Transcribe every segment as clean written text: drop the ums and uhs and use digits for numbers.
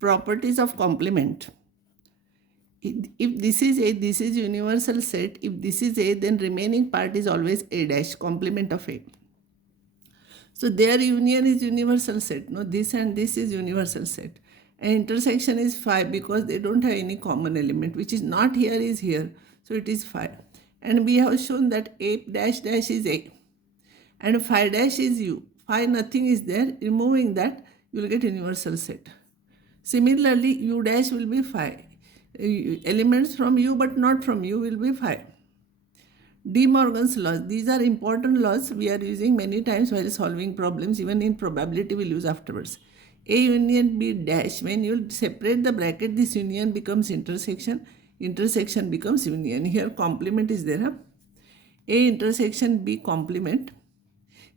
properties of complement. If this is A, this is universal set. If this is A, then remaining part is always A dash, complement of A. So their union is universal set. No, this and this is universal set. And intersection is phi because they don't have any common element, which is not here is here. So it is phi. And we have shown that A dash dash is A. And phi dash is U. Phi nothing is there. Removing that, you will get universal set. Similarly, U dash will be phi. Elements from U but not from U will be phi. De Morgan's laws. These are important laws we are using many times while solving problems. Even in probability we'll use afterwards. A union B dash. When you separate the bracket, this union becomes intersection. Intersection becomes union. Here complement is there. Huh? A intersection B complement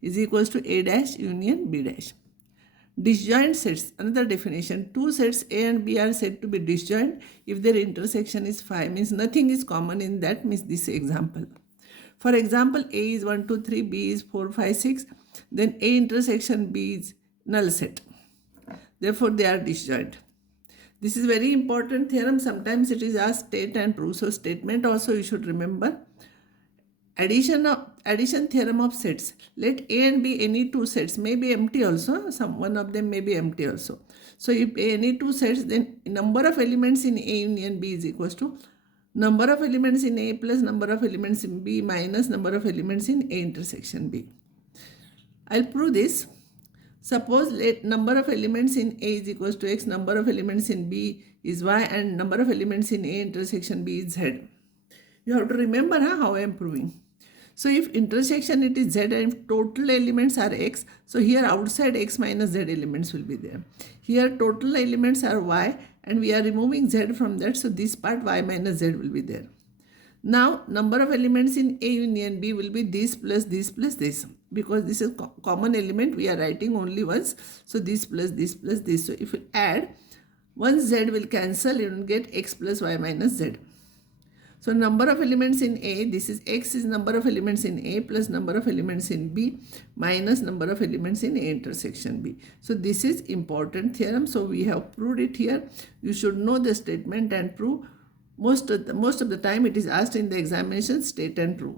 is equals to A dash union B dash. Disjoint sets, another definition. Two sets A and B are said to be disjoint if their intersection is phi, means nothing is common in that, means this example. For example, A is 1, 2, 3, B is 4, 5, 6, then A intersection B is null set. Therefore, they are disjoint. This is very important theorem. Sometimes it is asked state and prove. So statement also you should remember. Addition theorem of sets. Let A and B any two sets, may be empty also. One of them may be empty also. So if A any two sets, then number of elements in A union B is equals to number of elements in A plus number of elements in B minus number of elements in A intersection B. I'll prove this. Suppose let number of elements in A is equals to X, number of elements in B is Y, and number of elements in A intersection B is Z. You have to remember how I am proving. So if intersection it is Z and if total elements are X, so here outside X minus Z elements will be there. Here total elements are Y and we are removing Z from that, so this part Y minus Z will be there. Now number of elements in A union B will be this plus this plus this, because this is common element we are writing only once, so this plus this plus this. So if you add, one Z will cancel, you will get X plus Y minus Z. So number of elements in A, this is X is number of elements in A plus number of elements in B minus number of elements in A intersection B. So this is important theorem. So we have proved it here. You should know the statement and prove. Most of the time it is asked in the examination, state and prove.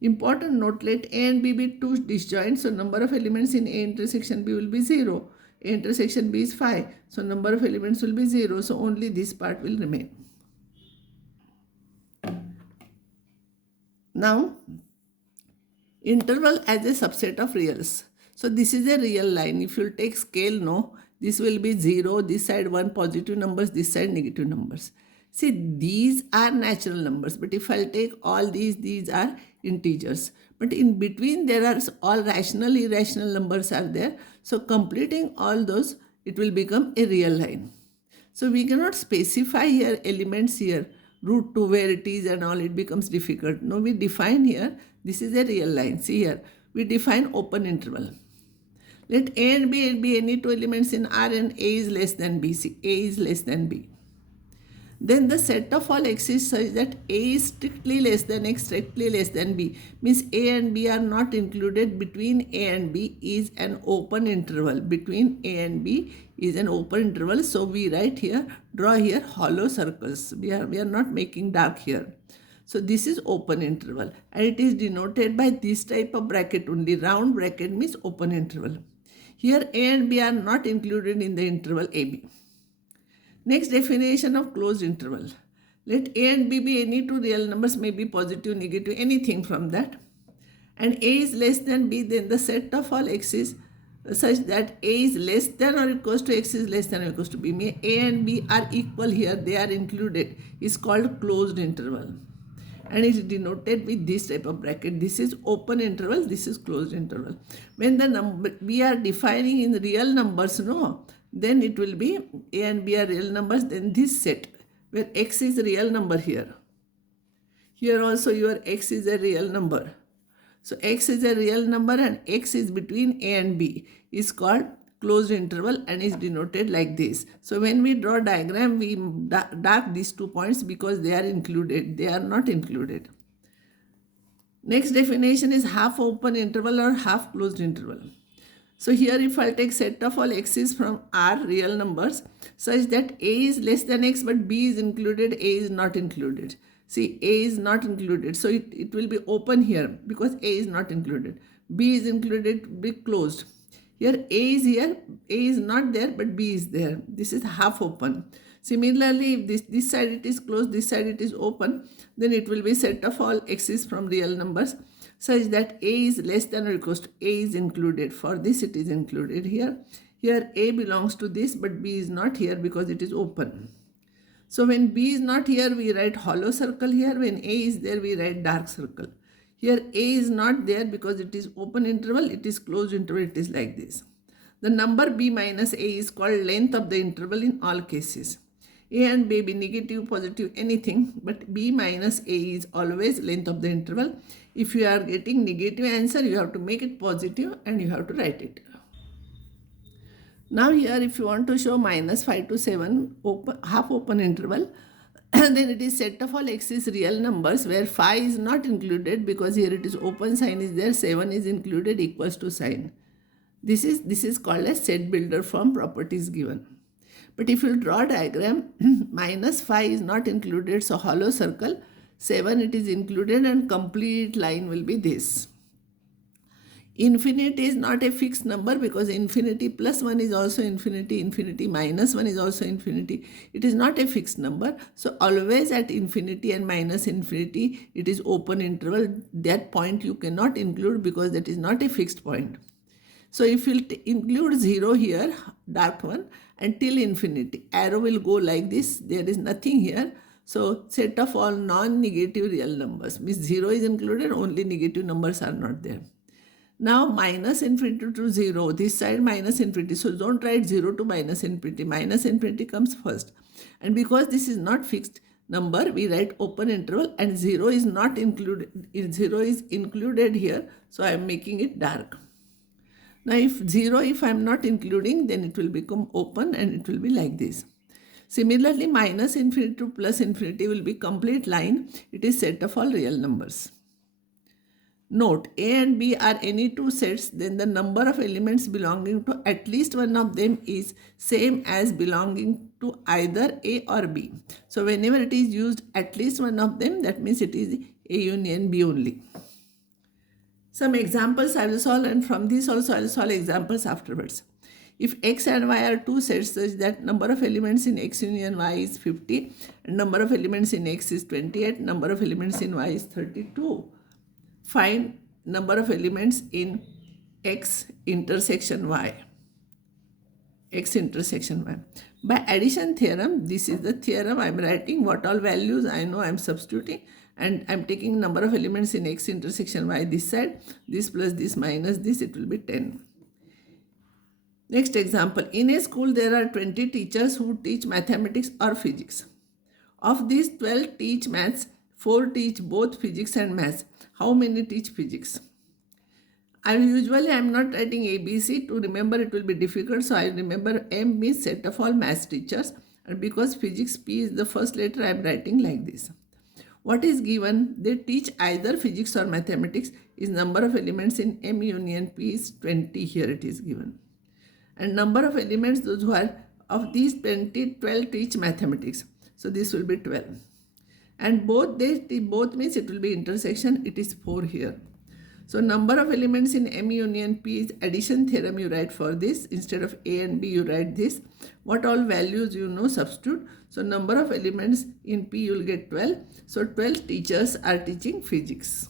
Important note, let A and B be two disjoint. So number of elements in A intersection B will be 0. A intersection B is 5. So number of elements will be 0. So only this part will remain. Now, interval as a subset of reals. So this is a real line. If you take scale, no, this will be 0, this side 1 positive numbers, this side negative numbers. See, these are natural numbers, but if I take all these are integers. But in between there are all rational, irrational numbers are there. So completing all those, it will become a real line. So we cannot specify here elements here, root 2 where it is and all, it becomes difficult. No, we define here, this is a real line. See here, we define open interval. Let A and B be any two elements in R and A is less than B. See, A is less than B. Then the set of all X is such that A is strictly less than X, strictly less than B. Means A and B are not included. Between A and B is an open interval. Between A and B is an open interval. So we write here, draw here hollow circles. We are not making dark here. So this is open interval. And it is denoted by this type of bracket only. Round bracket means open interval. Here A and B are not included in the interval AB. Next definition of closed interval. Let A and B be any two real numbers, may be positive, negative, anything from that. And A is less than B, then the set of all X is such that A is less than or equals to X is less than or equals to B. May A and B are equal here, they are included, is called closed interval. And it is denoted with this type of bracket. This is open interval, this is closed interval. When the number we are defining in real numbers, no, then it will be A and B are real numbers, then this set where X is a real number here. Here also your X is a real number. So X is a real number and X is between A and B is called closed interval and is denoted like this. So when we draw diagram, we dark these 2 points because they are included. They are not included. Next definition is half open interval or half closed interval. So here if I take set of all x's from R real numbers such that a is less than x but b is included, a is not included. See, a is not included. So it will be open here because a is not included. B is included, be closed. Here a is here, a is not there but b is there. This is half open. Similarly, if this side it is closed, this side it is open, then it will be set of all x's from real numbers such that a is less than or equals to a is included. For this it is included here. Here a belongs to this but b is not here because it is open. So when b is not here, we write hollow circle here. When a is there, we write dark circle. Here a is not there because it is open interval, it is closed interval, it is like this. The number b minus a is called length of the interval in all cases. A and b be negative, positive, anything, but b minus a is always length of the interval. If you are getting negative answer, you have to make it positive and you have to write it. Now here if you want to show minus 5 to 7 open, half open interval, then it is set of all x's real numbers where 5 is not included because here it is open sign is there, 7 is included equals to sign. This is called as set builder form properties given. But if you draw a diagram, minus 5 is not included, so hollow circle, 7 it is included and complete line will be this. Infinity is not a fixed number because infinity plus 1 is also infinity, infinity minus 1 is also infinity. It is not a fixed number. So always at infinity and minus infinity, it is open interval. That point you cannot include because that is not a fixed point. So if you include 0 here, dark one, until infinity, arrow will go like this. There is nothing here. So set of all non-negative real numbers. Means 0 is included, only negative numbers are not there. Now minus infinity to 0, this side minus infinity. So don't write 0 to minus infinity. Minus infinity comes first. And because this is not fixed number, we write open interval and 0 is not included. 0 is included here. So I am making it dark. Now if I am not including, then it will become open and it will be like this. Similarly, minus infinity to plus infinity will be complete line. It is set of all real numbers. Note, A and B are any two sets, then the number of elements belonging to at least one of them is same as belonging to either A or B. So whenever it is used at least one of them, that means it is A union B only. Some examples I will solve, and from this also I will solve examples afterwards. If x and y are two sets such that number of elements in x union y is 50 and number of elements in x is 28, number of elements in y is 32. Find number of elements in x intersection y. X intersection y. By addition theorem, this is the theorem I am writing. What all values I know I am substituting. And I am taking number of elements in x intersection y this side. This plus this minus this, it will be 10. Next example. In a school, there are 20 teachers who teach mathematics or physics. Of these, 12 teach maths, 4 teach both physics and maths. How many teach physics? I am not writing ABC. To remember it will be difficult. So I remember M means set of all maths teachers. And because physics P is the first letter, I am writing like this. What is given? They teach either physics or mathematics. Is number of elements in M union P is 20. Here it is given. And number of elements, those who are of these 20, 12 teach mathematics. So this will be 12. And both means it will be intersection. It is 4 here. So number of elements in M union P is addition theorem you write for this. Instead of A and B you write this. What all values you know substitute. So number of elements in P you will get 12. So 12 teachers are teaching physics.